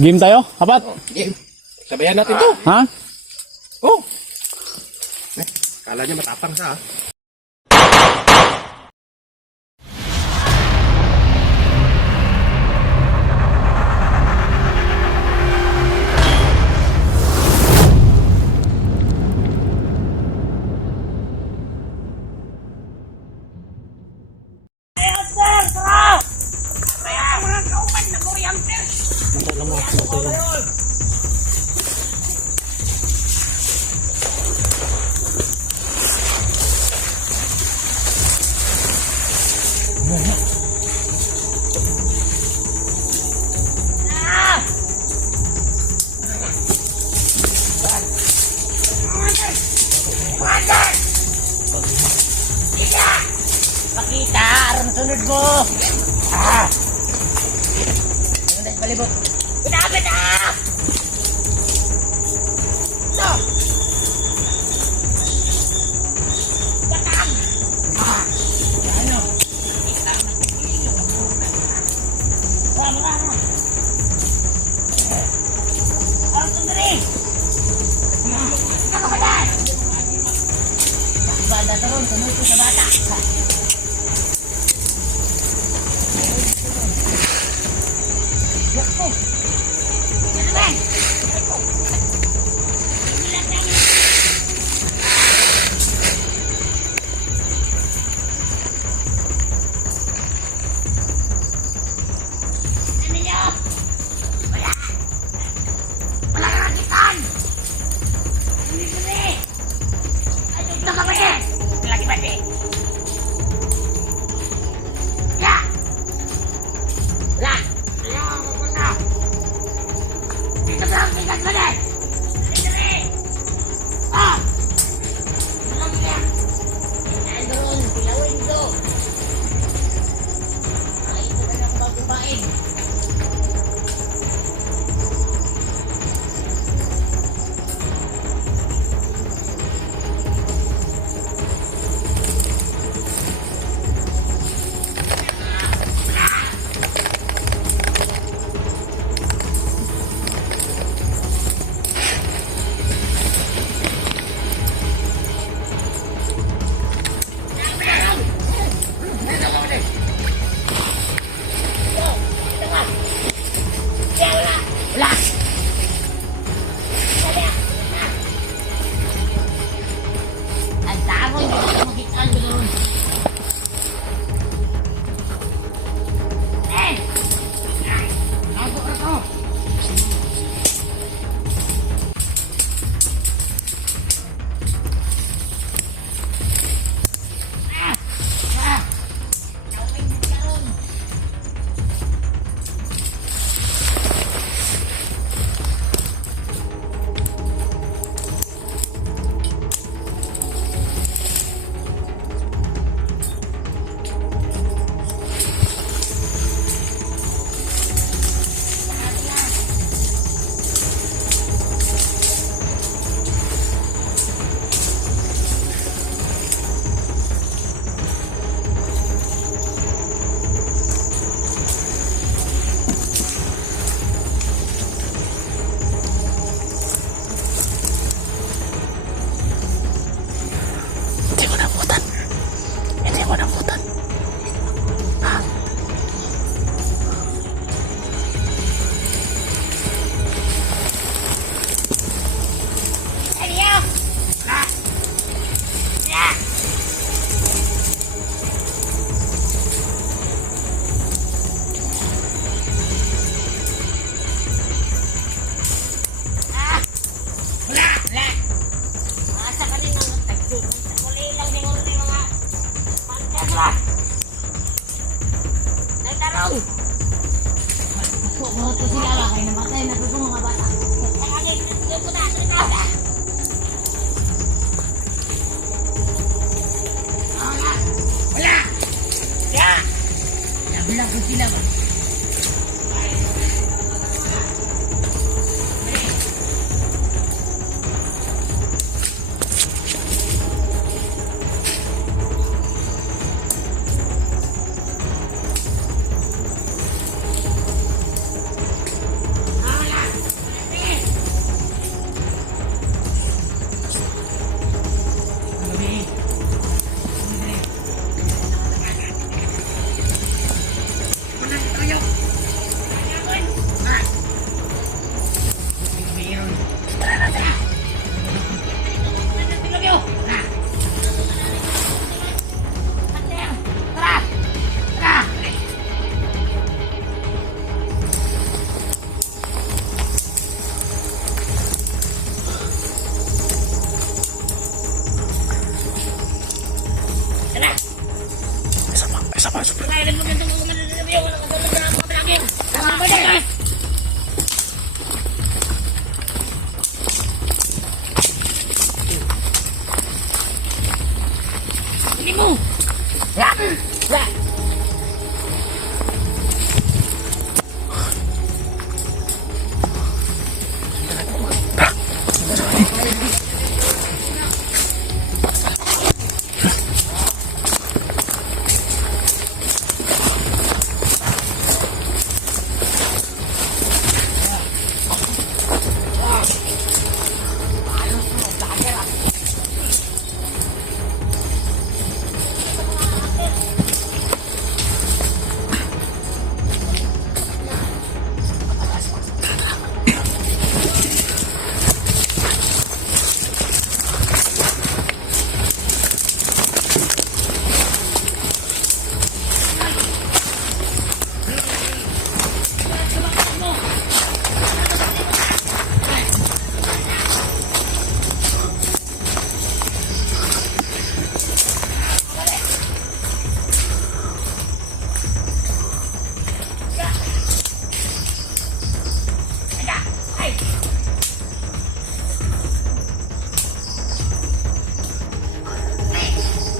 Game tayo? Apat? Game. Sabayan natin to. Ha? Oh. Kala niya matapang siya, ha? Pakita, aram sunod mo. Sunod palibot. Pinapit ah! No! Batang! Ano? Pakita na pipilo. Wala. Aram sundari! Ano ka ba? Banda to ron, sunod ko sa bata. Yakpo. Ano ba? Yakpo. Bilang tayo. Ano niyo? Wala. Wala kang nakitaan. Hindi ko na eh. Ano ito ka ba eh? Lagi ba eh? Ya! Wala. Wala akong pupunta. Dito ba ang tigas ba eh? Dito na eh. Ah! Walang yan. Nandun, pilawin ko. Ay, ito ka na akong babubain.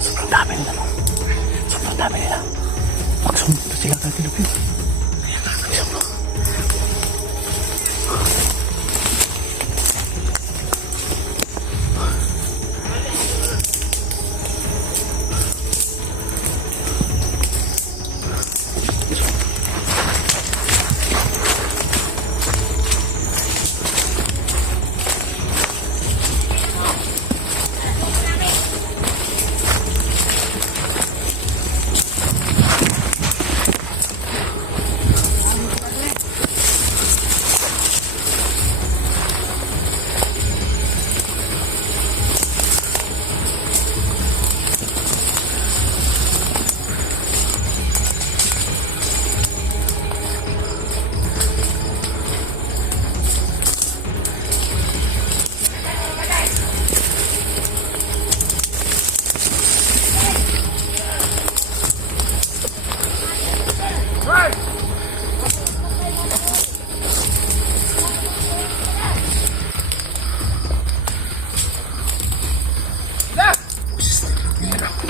Sobrang dami nila. Sobrang dami nila. Magsumunod sila kay Tilupyo. Kaya nakakisap mo.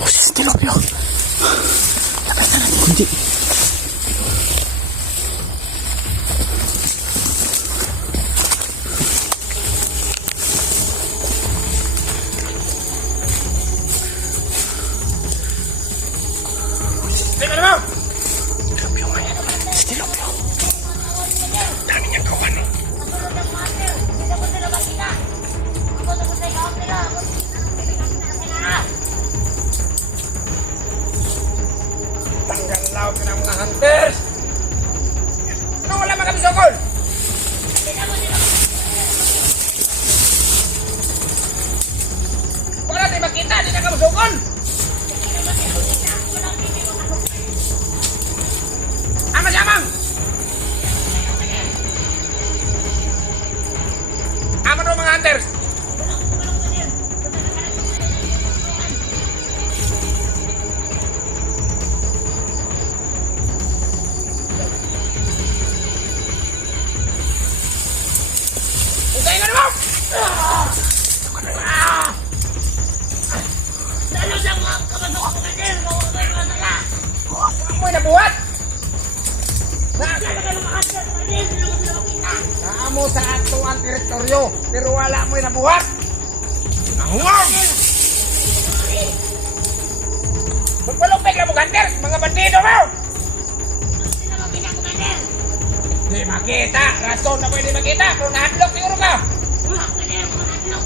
Boses Tilupyo. Lapitan natin kunti. Tilupyo nga yan. Si Tilupyo. Dami niyang kawan. Tanggal law ka ng mga hunters! Ano wala mga bisokol? Wala tayo makita, di na ka bisokol! Ama jamang! Ama daw mga hunters! Utay nga naman! Lalo sa mga kabasok ako na din, kawagay mo na. Amoy na buhat! Lalo ka na makasya sa din, lalo ka na makita. Naamo sa ato ang teritoryo, pero wala mo'y nabuhat! Nahuwag! Magpalupig na mo, hunters! Mga bandido mo! Hindi na makita ko na din. Di makita! Rason na pwede makita! Pero na-unlock siguro ka! Wala ka din, mga adlok.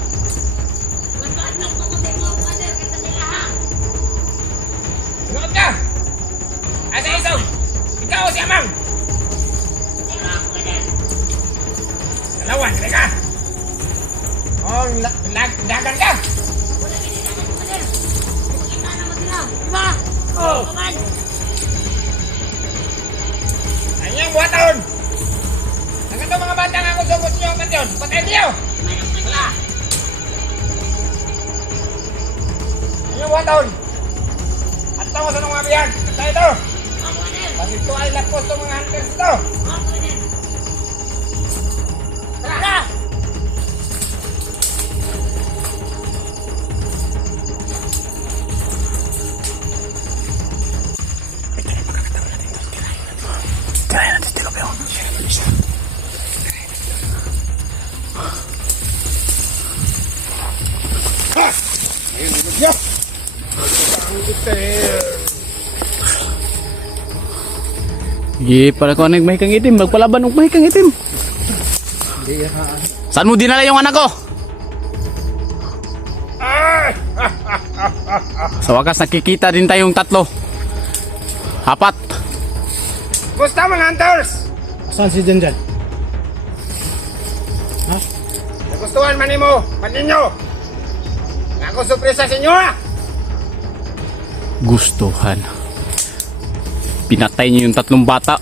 Magka-adlok ko kung di mo ako kader, kasi nila ha. Sunod ka! Asa isaw! Ikaw si Amang! Pero ako kader. Dalawan, hindi ka! Oh, dagan ka! Wala kinilala ko kader. Makita naman sila. Diba? Oo. Kaman. Anyang buhaton! Ang ito mga bata nga kung sugod nyo ang kanyon! Patay niyo! Mayroon ka sila. Anyang buhaton! At ito sa mga biyan! Patay ito! Ako kader. Kasi ito ay lakos ng mga hunters ito! Ako kader. Tara! Tirahin natin si Tilupyo. Sige, para ko anong mahikang itim. Magpalaban ng mahikang itim. Saan mo dinala yung anak ko? Sa wakas nakikita din tayong tatlo. Apat. Gusto mga hunters! Saan si Jan Jan? Nagustuhan man mo, paninyo! Ako surpresa sa inyo ha! Gustuhan. Pinatay niyo yung tatlong bata.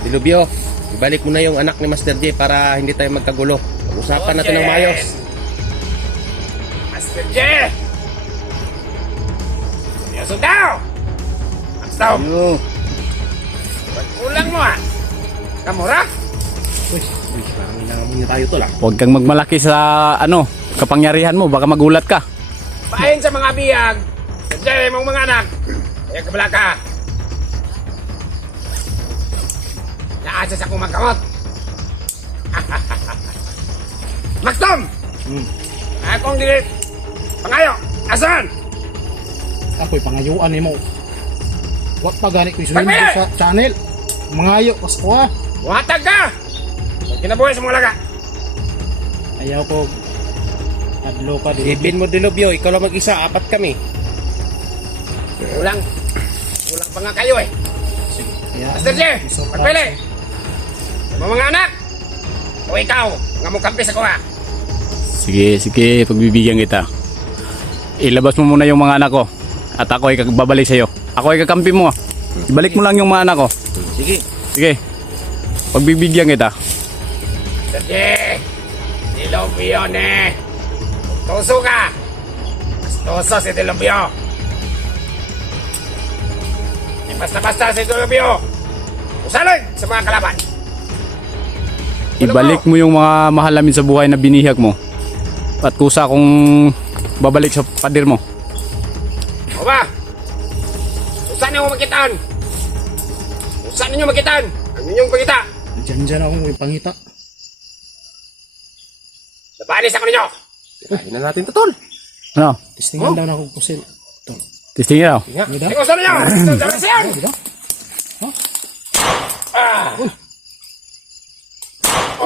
Dilubyo, ibalik mo na yung anak ni Master J para hindi tayo magkagulo. Pag-usapan natin ng maayos. Master J! Seryoso daw! Ang daw! Ulang mo ha! Kamura? Uy, parang inaamon niya tayo tol ah. Huwag kang magmalaki sa kapangyarihan mo, baka magulat ka. Pahin sa mga biyag. Diyan mong mga anak. Kaya kabala ka. Naasa sa kumangkamot. Maxtom! Akong dilit. Pangayo! Asan? Ako'y pangayuan ni mo. Wag pa gani ko isuhin Pagpili! sa channel. Mangayo, pasko ah. Buhatag ka! Pag kinabuhay sa mga laga. Ayaw ko. Adlo pa di. Ipin mo Dilubyo, ikaw lang mag-isa, apat kami. Kulang. Kulang pa nga kayo eh. Sige. Kaya, Master J, pagpili! Sa mga anak! O ikaw, nga mong kampi sa kuha. Sige, pagbibigyan kita. Ilabas mo muna yung mga anak ko. At ako ay babalik sa'yo. Ako ay kakampi mo. Ibalik mo lang yung mga anak ko. Sige. Sige. Pagbibigyan kita. Master J, Dilobio ne. Tuso ka! Mas tuso si Dilobio. Di basta-basta si Dilobio. Usalig sa mga kalaban. Ibalik mo yung mga mahal namin sa buhay na binihag mo. At kusa kung babalik sa pader mo. O ba? Saan niyo makitaan? Saan ninyo makitaan? Ang inyong pagkita. dyan ako may pangita. Napanis ako ninyo. Kain na natin to, tol. Ano? Testingan daw na akong pusil. Tol. Testing daw. Ano daw? Ikaw saan ninyo? Ito sa Rasiyan. Ano daw?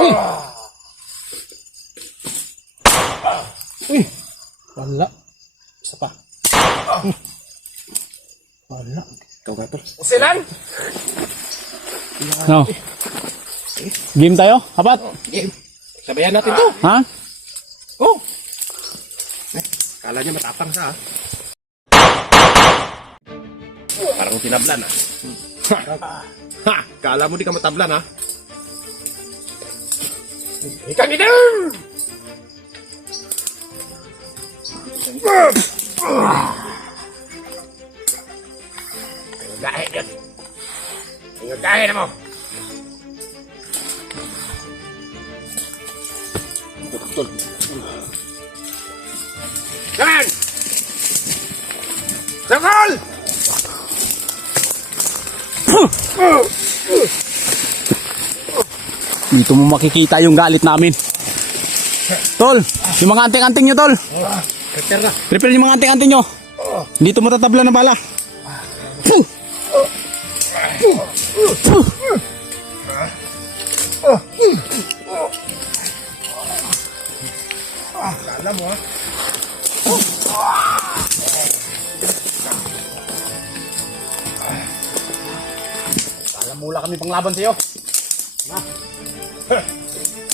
Uy! Wala. Isa pa. Wala. Ikaw ka, tol. Usilan? No. Game tayo? Apat? Sabayan natin to. Ha? Oh. Kala niya matapang siya, ha? Parang tinablan, ha? Ha! Kala mo di ka matablan, ha? Ikan nito! Dahil yun. Yung dahil na mo. Tol. Kaman! Sakal! Dito mo makikita yung galit namin. Tol, yung mga anting-anting nyo, tol. Prepare na. Prepare yung mga anting-anting nyo. Dito mo tatabla ng bala. Puh! Puh! Kala mo ha? Alam mo, wala kami panglaban sa'yo.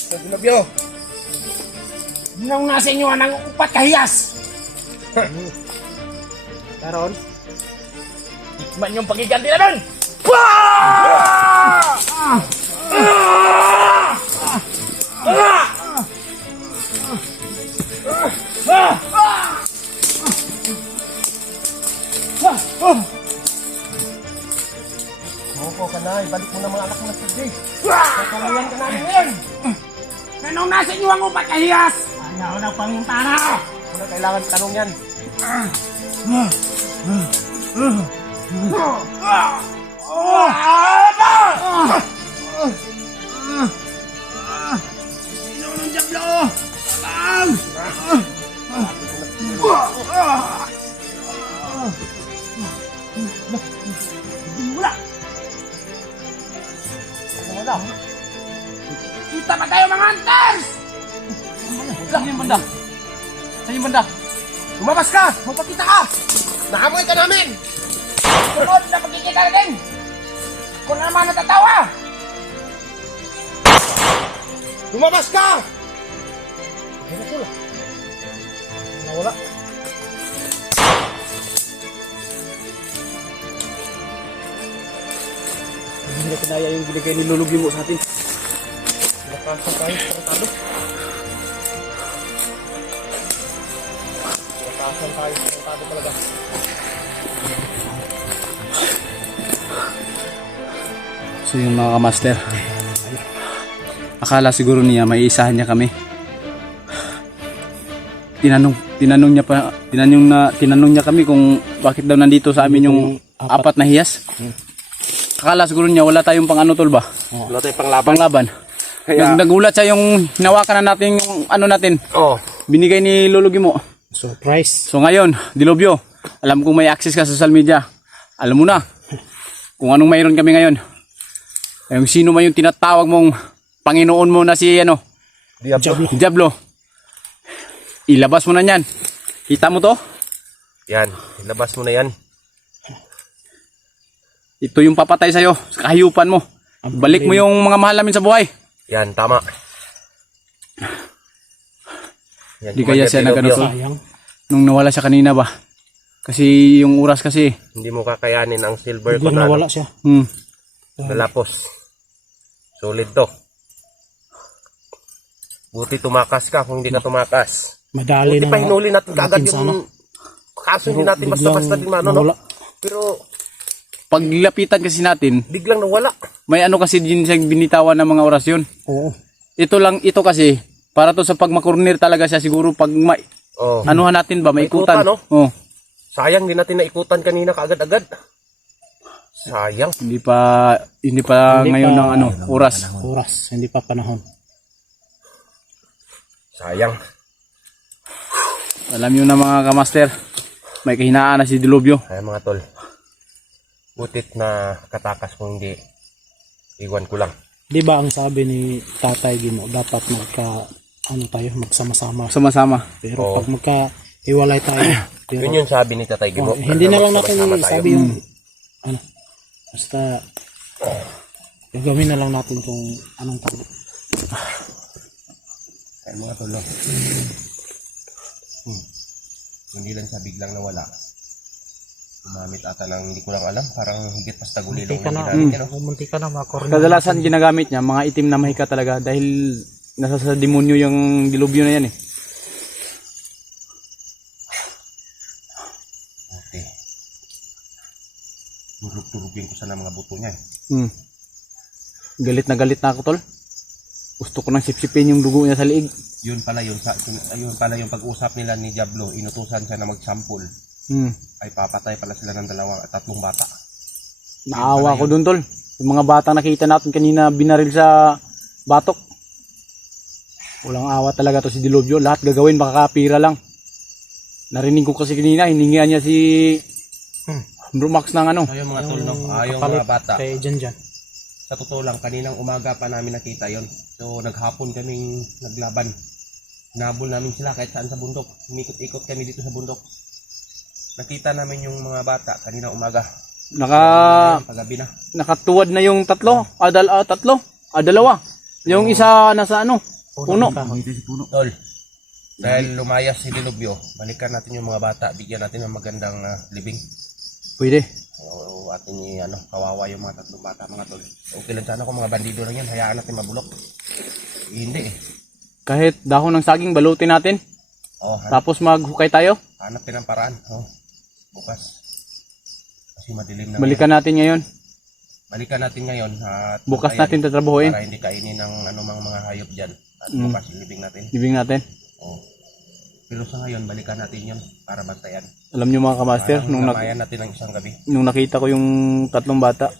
Sa Dilobio. Nung nasa inyo ang upat kahiyas. Karon. Ikman yung pagiganti na nun. Moko ka na, ibalik mo na mga anak mo na sige. Kaluyan ka namin ngayon. Nung nasa inyo ang upat kahiyas. Ayaw na pangintana. Wala kailangan tanong yan. Sinunong Diablo! Abang! Wala! Wala! Kita pa tayo mga hunters! Saan yung banda? Saan yung banda? Lumabas ka! Magpakita ka! Naamoy ka namin! Sunod na pagkikita natin! Kung naman natatawa! Lumabas ka! Nawala. Hindi na kinaya yung binigay ni Lulugli mo sa atin. Nakasan tayo, tarantado. Nakasan tayo, tarantado talaga. So yung mga master, Akala siguro niya may isahan niya kami. Tinanong niya kami kung bakit daw nandito sa amin yung apat na hiyas. Akala siguro niya wala tayong pang ano tol ba? Wala tayong panglaban. Panglaban. Kaya- Nagulat siya yung hinawakan na natin yung ano natin. Oh. Binigay ni Lolo Gimo. Surprise. So ngayon, Dilobyo, alam kong may access ka sa social media. Alam mo na kung anong mayroon kami ngayon. Yung sino man yung tinatawag mong Panginoon mo na si ano, Diablo. Ilabas mo na yan. Kita mo to? Yan, ilabas mo na yan. Ito yung papatay sa'yo sa kahiyupan mo. Balik mo yung mga mahal namin sa buhay. Yan, tama. Yan, Di kaya siya Commander nagano Dilobyo. to? Sayang. Nung nawala siya kanina ba? Kasi yung oras kasi. Hindi mo kakayanin ang silver ko Biglang na nawala siya. galapos. Solid to. Buti tumakas ka kung hindi ka tumakas. Madali Buti na pa hinuli natin kaagad natin sana. yung kaso hindi natin basta-basta din mano, no? nawala. Pero Paglapitan kasi natin, biglang nawala. may ano kasi din siyang binitawan ng mga orasyon. Oo. Ito kasi, para to sa pagmakorner talaga siya siguro pag Oh. anuhan natin ba, maikutan. Maikutan, no? Oh, Sayang din natin naikutan kanina kaagad-agad. Sayang. hindi pa Hindi ngayon pa- ng ano, oras. Oras. Hindi pa panahon. Sayang. Alam niyo na mga kamaster, may kahinaan na si Dilobyo. Ay mga tol. Butit na katakas kung hindi. Iwan ko lang. Di ba ang sabi ni Tatay Gino, dapat magsama-sama. Sama-sama. Pero Oo. pag magka-iwalay tayo, pero, Yun yung sabi ni Tatay Gimo. hindi na lang natin Sama-sama tayo. sabi yung, basta, gagawin na lang natin kung anong tama. Ay mga tol. No? Hindi lang sa biglang nawala. Gumamit ata ng hindi ko lang alam. Parang higit pa sa tagulilong Munti ka na, ginamit. Ano? munti ka na makorner. Kadalasan ginagamit niya, mga itim na mahika talaga dahil nasa sa demonyo yung Dilobyo na yan eh. Okay. Durug-durugin ko sana mga buto niya. Galit na ako tol. Gusto ko nang sipsipin yung dugo niya sa liig. Yun pala yung pag-usap nila ni Diablo. Inutusan siya na mag-sample. Ay papatay pala sila ng 2 at 3 bata. Naawa ko dun tol. Yung mga batang nakita natin kanina binaril sa batok. Walang awa talaga to si Dilobyo. Lahat gagawin makakapira lang. Narinig ko kasi kanina hiningian niya si Bro Max ng ano. Ayun mga tol, no? Yung kapalit mga bata. kay Jan. Sa totoo lang, kaninang umaga pa namin nakita yon. So naghapon kaming naglaban. Nabol namin sila kahit saan sa bundok. Umikot-ikot kami dito sa bundok. Nakita namin yung mga bata kaninang umaga. Naka Pagabi na. nakatuwad na yung tatlo. Dalawa. Yung isa nasa ano? Puno. Tol, dahil lumayas si Dilobyo, balikan natin yung mga bata. Bigyan natin ng magandang libing. Pwede. O atin kawawa yung mga 3 bata mga tol. Okay lang sana kung mga bandido lang yan. Hayaan natin mabulok. Hindi eh. Kahit dahon ng saging balutin natin. Oh, Tapos maghukay tayo. hanapin ang paraan. Oh, bukas. Kasi madilim na. Balikan natin ngayon. Balikan natin ngayon. At Bukas ayan, natin tatrabahuin. para hindi kainin ng anumang mga hayop dyan. At Mm. bukas ilibing natin. Ibig natin. Oh. Pero sa ngayon, balikan natin yun para bantayan. Alam nyo mga kamaster, Parang namayan natin ng isang gabi. nung nakita ko yung 3 bata,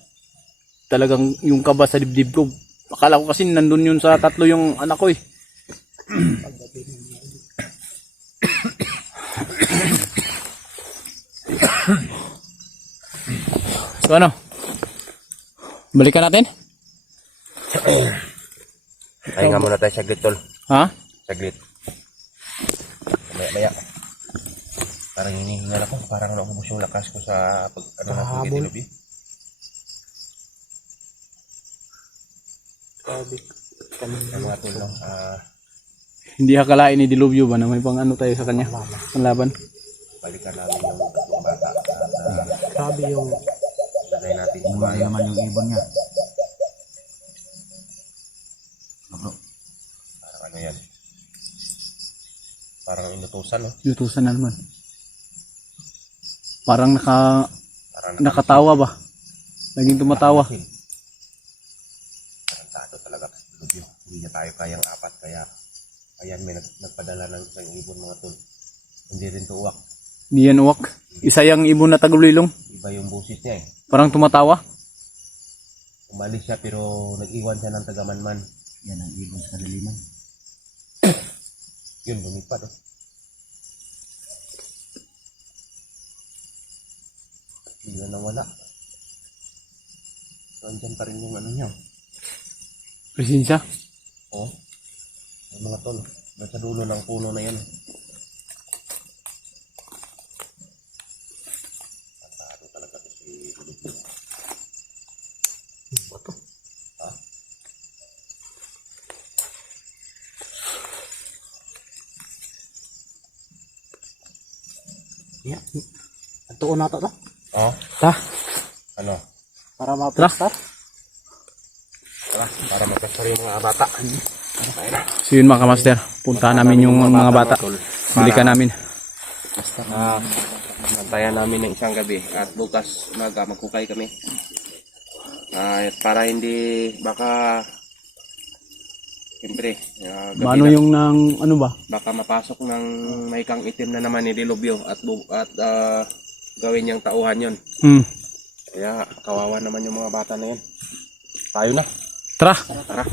talagang yung kaba sa dibdib ko. Akala ko kasi nandun yun sa 3 yung anak ko eh. So ano? Balikan natin? Ay nga muna tayo saglit tol. Ha? Saglit. Maya. Parang hinihingal ako. Parang naubos yung lakas ko sa natin kay Dilobyo. Ang mga tol, no? Hindi akalain ni Dilobyo ba na may pang ano tayo sa kanya? Panlaban. Balikan namin yung bata. Grabe yung Lagay natin yung mga naman yung ibon niya. parang ano yan. Parang inutusan, no? Yutusan na naman. Parang Parang nakatawa ba? Naging tumatawa. Pasado talaga sa dilubyo. Hindi na tayo kayang apat, kaya ayan, may nagpadala ng isang ibon mga tol. Hindi rin to uwak. Hindi yan uwak. Isa yung ibon na tagulilong. Iba yung busis niya eh. Parang tumatawa. Umalis siya pero nag-iwan siya ng tagamanman. Yan ang ibon sa kadaliman. Yun, lumipad oh. Hindi na nawala. So, andyan pa rin yung ano niya. Presensya. Oh. Ay, mga tol. Nasa dulo ng puno na yan. Pasado talaga to si Dilubyo. Bato. Ha? Yan. Ang tuon na to. Oh. Ta. Ano? Para Tara. ma-plastar. Tara, para magkasar yung mga bata. So yun mga kamaster. Puntahan namin yung mga bata. Balikan namin. Nantayan namin ng isang gabi at bukas magkukay kami. Para hindi baka siyempre gabi Ano na, yung nang ano ba? baka mapasok ng maikang itim na naman ni Dilubyo at gawin niyang tauhan yon. Kaya kawawa naman yung mga bata na yan. Tayo na. Tara. Tara.